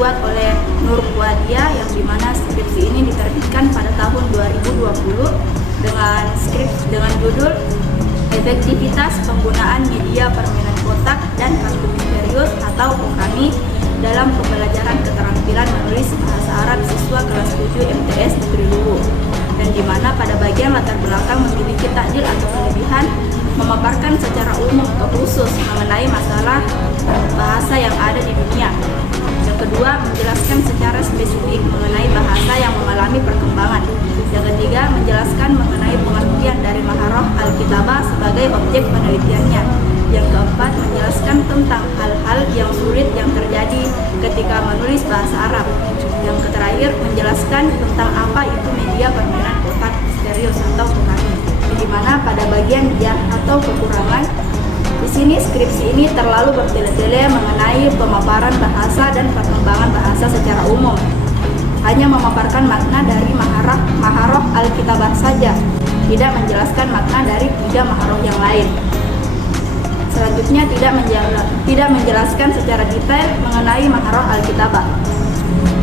dibuat oleh Nur Kuadia, yang dimana skripsi ini diterbitkan pada tahun 2020 dengan judul Efektivitas Penggunaan Media Permainan Kotak dan Kartu Misterius atau POKAMI dalam Pembelajaran Keterampilan Menulis Bahasa Arab Siswa Kelas 7 MTS Negeri Luwu, dan dimana pada bagian latar belakang memiliki takjil atau kelebihan, memaparkan secara umum atau khusus mengenai masalah bahasa yang ada di dunia. Yang kedua, menjelaskan secara spesifik mengenai bahasa yang mengalami perkembangan. Yang ketiga, menjelaskan mengenai pengertian dari maharoh Alkitabah sebagai objek penelitiannya. Yang keempat, menjelaskan tentang hal-hal yang sulit yang terjadi ketika menulis bahasa Arab. Yang terakhir, menjelaskan tentang apa itu media permainan kotak misterius atau POKAMI. Di mana pada bagian jar atau kekurangan, di sini skripsi ini terlalu bertele-tele mengenai pemaparan bahasa dan perkembangan bahasa secara umum. Hanya memaparkan makna dari maharoh Alkitabah saja, tidak menjelaskan makna dari 3 maharoh yang lain. Selanjutnya, tidak menjelaskan secara detail mengenai maharoh Alkitabah.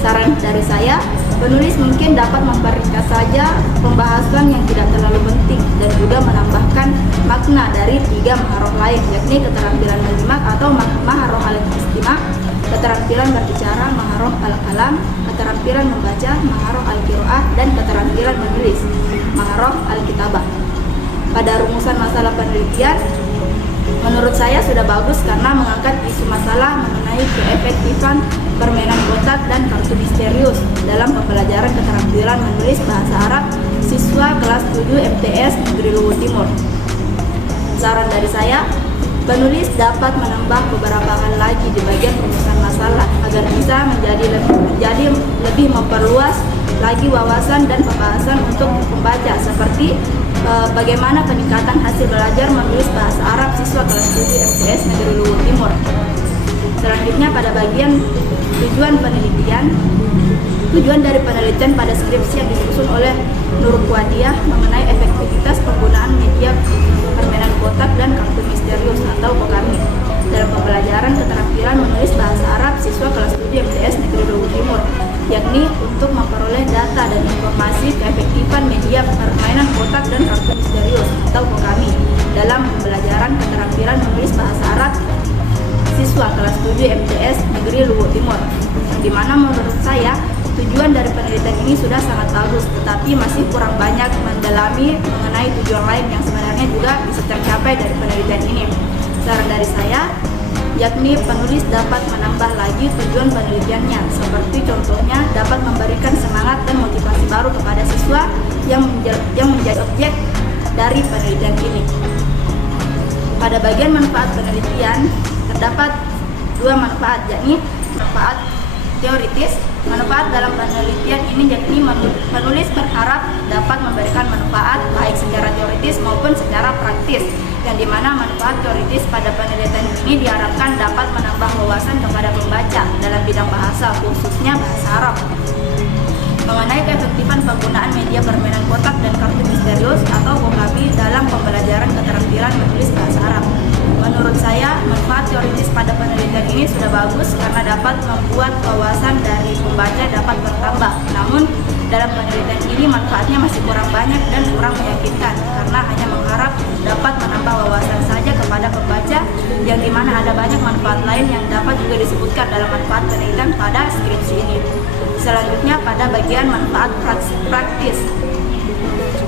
Saran dari saya, penulis mungkin dapat memperingkas saja pembahasan yang tidak terlalu penting dan juga menambahkan makna dari 3 maharoh lain, yakni keterampilan menyimak atau maharoh al-istima', keterampilan berbicara maharoh al-kalam, keterampilan membaca maharoh al-qiraah, dan keterampilan menulis maharoh Alkitabah. Pada rumusan masalah penelitian, menurut saya sudah bagus karena mengangkat isu masalah mengenai keefektifan permainan kotak dan kartu misterius dalam pembelajaran keterampilan menulis bahasa Arab siswa kelas 7 MTS Negeri Luwu Timur. Saran dari saya, penulis dapat menambah beberapa hal lagi di bagian rumusan masalah agar bisa menjadi lebih memperluas lagi wawasan dan pembahasan untuk pembaca, seperti bagaimana peningkatan hasil belajar menulis bahasa Arab siswa kelas 7 MTS Negeri Luwu Timur. Selanjutnya, pada bagian tujuan dari penelitian pada skripsi yang disusun oleh Nur Kuadia mengenai efektivitas penggunaan media permainan kotak dan kartu misterius atau POKAMI dalam pembelajaran keterampilan menulis bahasa Arab siswa kelas 7 MTS Negeri Luwu Timur, yakni untuk memperoleh data dan informasi keefektifan media permainan kotak dan kartu misterius atau POKAMI dalam pembelajaran keterampilan menulis bahasa Arab siswa kelas 7 MTS Negeri Luwu Timur. Di mana menurut saya tujuan dari penelitian ini sudah sangat bagus, tetapi masih kurang banyak mendalami mengenai tujuan lain yang sebenarnya juga bisa tercapai dari penelitian ini. Saran dari saya, yakni penulis dapat menambah lagi tujuan penelitiannya, seperti contohnya dapat memberikan semangat dan motivasi baru kepada siswa yang menjadi objek dari penelitian ini. Pada bagian manfaat penelitian, terdapat 2 manfaat, yakni manfaat teoritis. Manfaat dalam penelitian ini yakni penulis berharap dapat memberikan manfaat baik secara teoritis maupun secara praktis, yang dimana manfaat teoritis pada penelitian ini diharapkan dapat menambah wawasan kepada pembaca dalam bidang bahasa, khususnya bahasa Arab, mengenai keefektifan penggunaan media permainan kotak dan kartu misterius atau POKAMI dalam pembelajaran keterampilan menulis bahasa Arab. Menurut saya, manfaat teoritis pada penelitian ini sudah bagus karena dapat membuat wawasan dari pembaca dapat bertambah. Namun, dalam penelitian ini manfaatnya masih kurang banyak dan kurang meyakinkan karena hanya mengharap dapat menambah wawasan saja kepada pembaca, yang dimana ada banyak manfaat lain yang dapat juga disebutkan dalam manfaat penelitian pada skripsi ini. Selanjutnya, pada bagian manfaat praktis.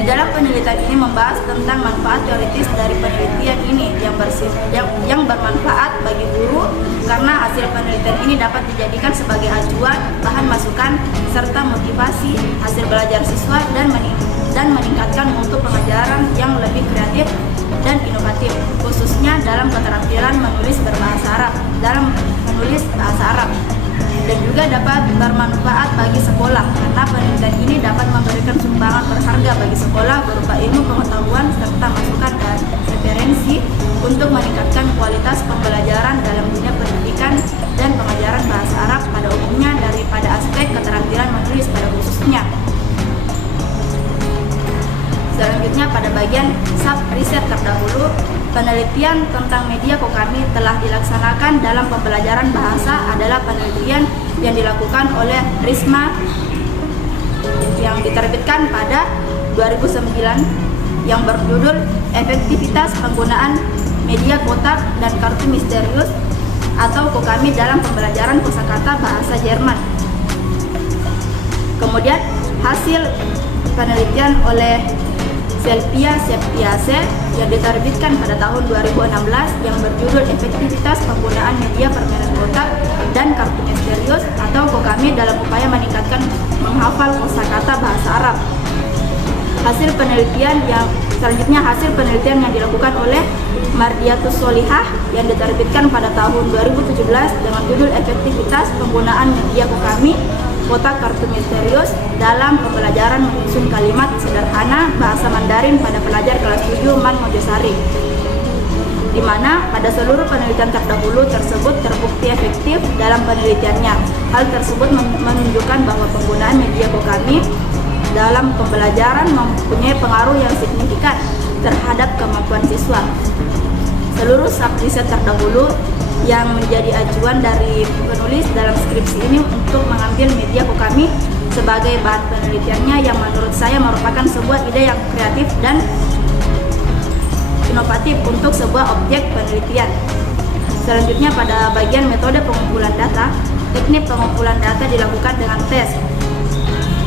Di dalam penelitian ini membahas tentang manfaat teoritis dari penelitian ini yang bermanfaat bagi guru karena hasil penelitian ini dapat dijadikan sebagai acuan, bahan masukan, serta motivasi hasil belajar siswa dan meningkatkan mutu pengajaran yang lebih kreatif dan inovatif, khususnya dalam keterampilan menulis berbahasa Arab, dalam menulis bahasa Arab. Dan juga dapat bermanfaat bagi sekolah karena penelitian ini dapat memberikan sumbangan berharga bagi sekolah berupa ilmu pengetahuan serta masukan dan referensi untuk meningkatkan kualitas pembelajaran dalam dunia pendidikan dan pengajaran bahasa Arab pada umumnya daripada aspek keterampilan menulis pada khususnya. Selanjutnya, pada bagian sub riset terdahulu, penelitian tentang media POKAMI telah dilaksanakan dalam pembelajaran bahasa adalah penelitian yang dilakukan oleh Risma yang diterbitkan pada 2009 yang berjudul Efektivitas Penggunaan Media Kotak dan Kartu Misterius atau Kokami dalam Pembelajaran Kosakata Bahasa Jerman. Kemudian hasil penelitian oleh Selvia Septiase yang diterbitkan pada tahun 2016 yang berjudul Efektivitas Penggunaan Media Permainan Kotak dan Kartu Misterius atau Kokami dalam upaya meningkatkan menghafal kosakata bahasa Arab. Hasil penelitian yang yang dilakukan oleh Mardiatus Solihah yang diterbitkan pada tahun 2017 dengan judul Efektivitas Penggunaan Media Kokami Kotak Kartu Misterius dalam pembelajaran menyusun kalimat sederhana bahasa Mandarin pada pelajar kelas 7 Man Mojosari, di mana pada seluruh penelitian terdahulu tersebut terbukti efektif dalam penelitiannya. Hal tersebut menunjukkan bahwa penggunaan media Kokami dalam pembelajaran mempunyai pengaruh yang signifikan terhadap kemampuan siswa. Seluruh sub-riset terdahulu yang menjadi acuan dari penulis dalam skripsi ini untuk mengambil media Kokami sebagai bahan penelitiannya yang menurut saya merupakan sebuah ide yang kreatif dan inovatif untuk sebuah objek penelitian. Selanjutnya pada bagian metode pengumpulan data, teknik pengumpulan data dilakukan dengan tes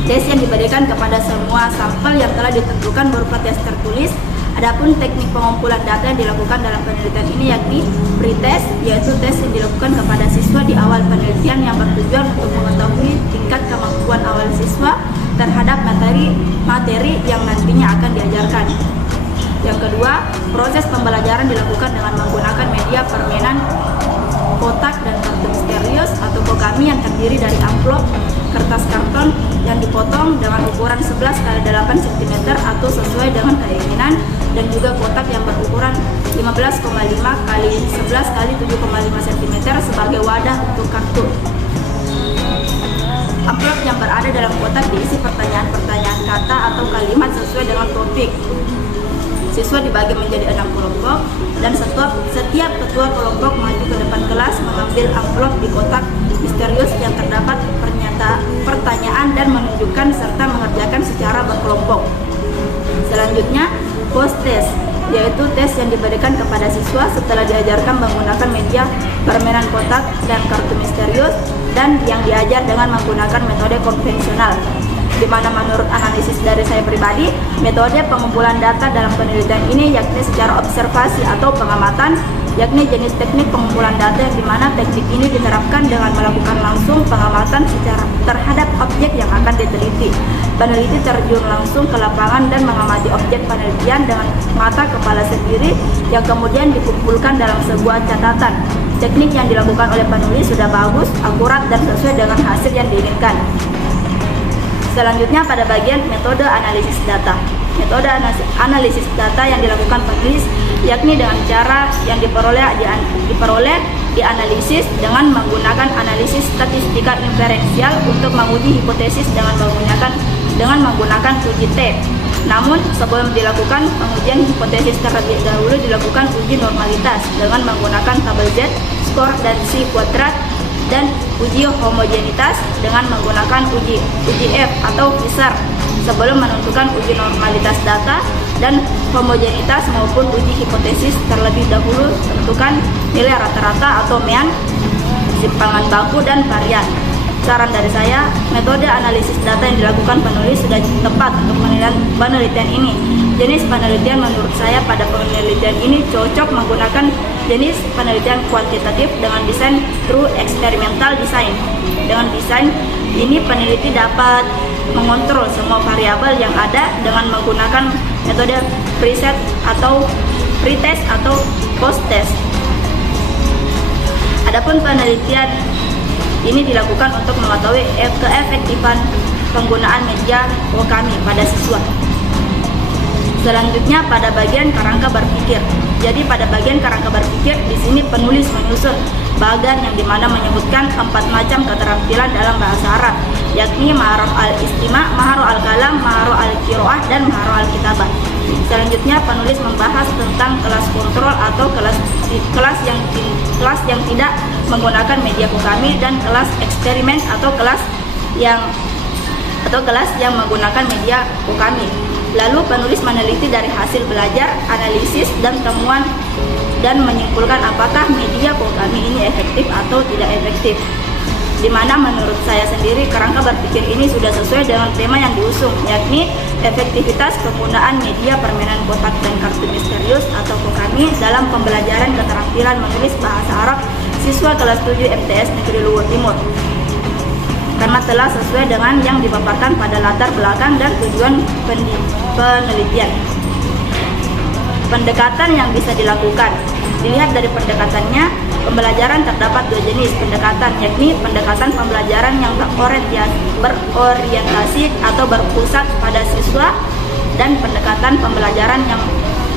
yang diberikan kepada semua sampel yang telah ditentukan berupa tes tertulis. Adapun teknik pengumpulan data yang dilakukan dalam penelitian ini yakni pretest, yaitu tes yang dilakukan kepada siswa di awal penelitian yang bertujuan untuk mengetahui tingkat kemampuan awal siswa terhadap materi yang nantinya akan diajarkan. Yang kedua, proses pembelajaran dilakukan dengan menggunakan media permainan kotak dan kartu misterius atau Kokami yang terdiri dari amplop kertas karton yang dipotong dengan ukuran 11 x 8 cm atau sesuai dengan keinginan, dan juga kotak yang berukuran 15,5 x 11 x 7,5 cm sebagai wadah untuk kartu. Amplop yang berada dalam kotak diisi pertanyaan-pertanyaan kata atau kalimat sesuai dengan topik. Siswa dibagi menjadi 6 kelompok dan setiap ketua kelompok maju ke depan kelas mengambil amplop di kotak misterius yang terdapat pertanyaan dan menunjukkan serta mengerjakan secara berkelompok. Selanjutnya, post test, yaitu tes yang diberikan kepada siswa setelah diajarkan menggunakan media permainan kotak dan kartu misterius dan yang diajar dengan menggunakan metode konvensional, di mana menurut analisis dari saya pribadi, metode pengumpulan data dalam penelitian ini yakni secara observasi atau pengamatan, yakni jenis teknik pengumpulan data yang dimana teknik ini diterapkan dengan melakukan langsung pengamatan secara terhadap objek yang akan diteliti. Peneliti terjun langsung ke lapangan dan mengamati objek penelitian dengan mata kepala sendiri yang kemudian dikumpulkan dalam sebuah catatan. Teknik yang dilakukan oleh penulis sudah bagus, akurat, dan sesuai dengan hasil yang diinginkan. Selanjutnya pada bagian metode analisis data. Metode analisis data yang dilakukan penulis yakni dengan cara yang diperoleh dianalisis dengan menggunakan analisis statistika inferensial untuk menguji hipotesis dengan menggunakan uji T. Namun sebelum dilakukan pengujian hipotesis terlebih dahulu dilakukan uji normalitas dengan menggunakan tabel Z, skor, dan C kuadrat, dan uji homogenitas dengan menggunakan uji F atau Fisher sebelum menentukan uji normalitas data dan homogenitas maupun uji hipotesis terlebih dahulu tentukan nilai rata-rata atau mean, simpangan baku, dan varian. Saran dari saya, metode analisis data yang dilakukan penulis sudah tepat untuk penelitian ini. Jenis penelitian menurut saya pada penelitian ini cocok menggunakan jenis penelitian kuantitatif dengan desain true experimental design. Dengan desain ini peneliti dapat mengontrol semua variabel yang ada dengan menggunakan metode preset atau pretest atau post test. Adapun penelitian ini dilakukan untuk mengetahui keefektifan penggunaan media Kokami pada siswa. Selanjutnya pada bagian kerangka berpikir. Jadi pada bagian kerangka berpikir di sini penulis menyusun bagan yang dimana menyebutkan 4 macam keterampilan dalam bahasa Arab, yakni maharoh al-istima, maharoh al-kalam, maharoh al-qiraah, dan maharoh al-kitabah. Selanjutnya penulis membahas tentang kelas kontrol atau kelas kelas yang tidak menggunakan media Kokami, dan kelas eksperimen atau kelas yang menggunakan media Kokami. Lalu penulis meneliti dari hasil belajar, analisis, dan temuan dan menyimpulkan apakah media Kokami ini efektif atau tidak efektif. Di mana menurut saya sendiri kerangka berpikir ini sudah sesuai dengan tema yang diusung, yakni efektivitas penggunaan media permainan kotak dan kartu misterius atau Kokami dalam pembelajaran keterampilan menulis bahasa Arab siswa kelas 7 MTS Negeri Luwu Timur. Karena telah sesuai dengan yang dipaparkan pada latar belakang dan tujuan penelitian. Pendekatan yang bisa dilakukan. Dilihat dari pendekatannya, pembelajaran terdapat dua jenis pendekatan, yakni pendekatan pembelajaran yang berorientasi atau berpusat pada siswa dan pendekatan pembelajaran yang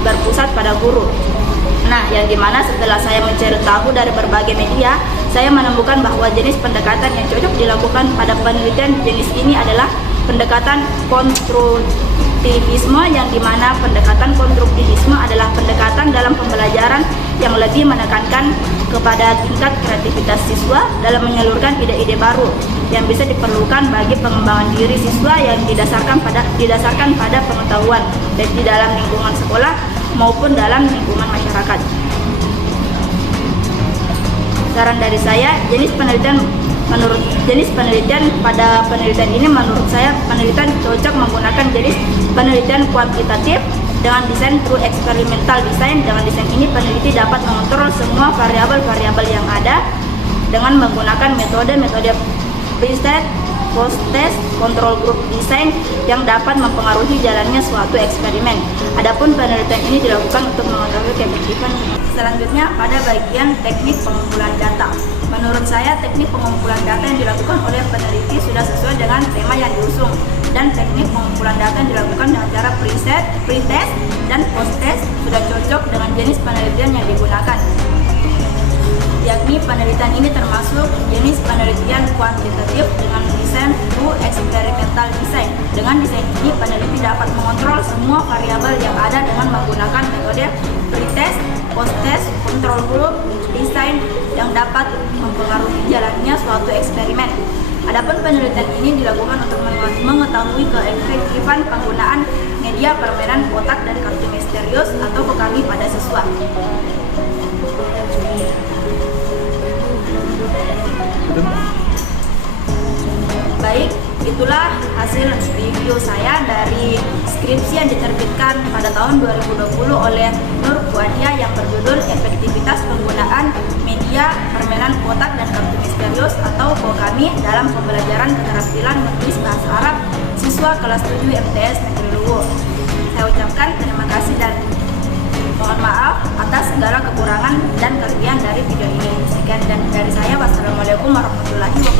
berpusat pada guru. Nah, yang dimana setelah saya mencari tahu dari berbagai media, saya menemukan bahwa jenis pendekatan yang cocok dilakukan pada penelitian jenis ini adalah pendekatan konstruktivisme, yang dimana pendekatan konstruktivisme adalah pendekatan dalam pembelajaran yang lebih menekankan kepada tingkat kreativitas siswa dalam menyalurkan ide-ide baru yang bisa diperlukan bagi pengembangan diri siswa yang didasarkan pada pengetahuan, baik di dalam lingkungan sekolah maupun dalam lingkungan masyarakat. Saran dari saya, jenis penelitian pada penelitian ini menurut saya penelitian cocok menggunakan jenis penelitian kuantitatif dengan desain through experimental design. Dengan desain ini peneliti dapat mengontrol semua variabel-variabel yang ada dengan menggunakan metode preset, post-test, control group design yang dapat mempengaruhi jalannya suatu eksperimen. Adapun penelitian ini dilakukan untuk mengetahui keefektifan. Selanjutnya pada bagian teknik pengumpulan data. Menurut saya teknik pengumpulan data yang dilakukan oleh peneliti sudah sesuai dengan tema yang diusung, dan teknik pengumpulan data yang dilakukan dengan cara preset, pretest, dan post-test sudah cocok dengan jenis penelitian yang digunakan. Yakni penelitian ini termasuk jenis penelitian kuantitatif dengan desain through experimental design. Dengan desain ini peneliti dapat mengontrol semua variabel yang ada dengan menggunakan metode pretest, post-test, control group design yang dapat mempengaruhi jalannya suatu eksperimen. Adapun penelitian ini dilakukan untuk mengetahui keefektifan penggunaan media permainan kotak dan kartu misterius atau Kokami pada siswa. Baik, itulah hasil review saya dari skripsi yang diterbitkan pada tahun 2020 oleh Nur Fuadia yang berjudul Efektivitas Penggunaan Media Permainan Kotak dan Kartu Misterius atau Kokami dalam Pembelajaran Keterampilan Menulis Bahasa Arab siswa kelas 7 MTS Negeri Luwu. Saya ucapkan terima kasih dan mohon maaf atas segala kekurangan dan kelebihan dari video ini. Sekian dan dari saya, wassalamualaikum warahmatullahi wabarakatuh.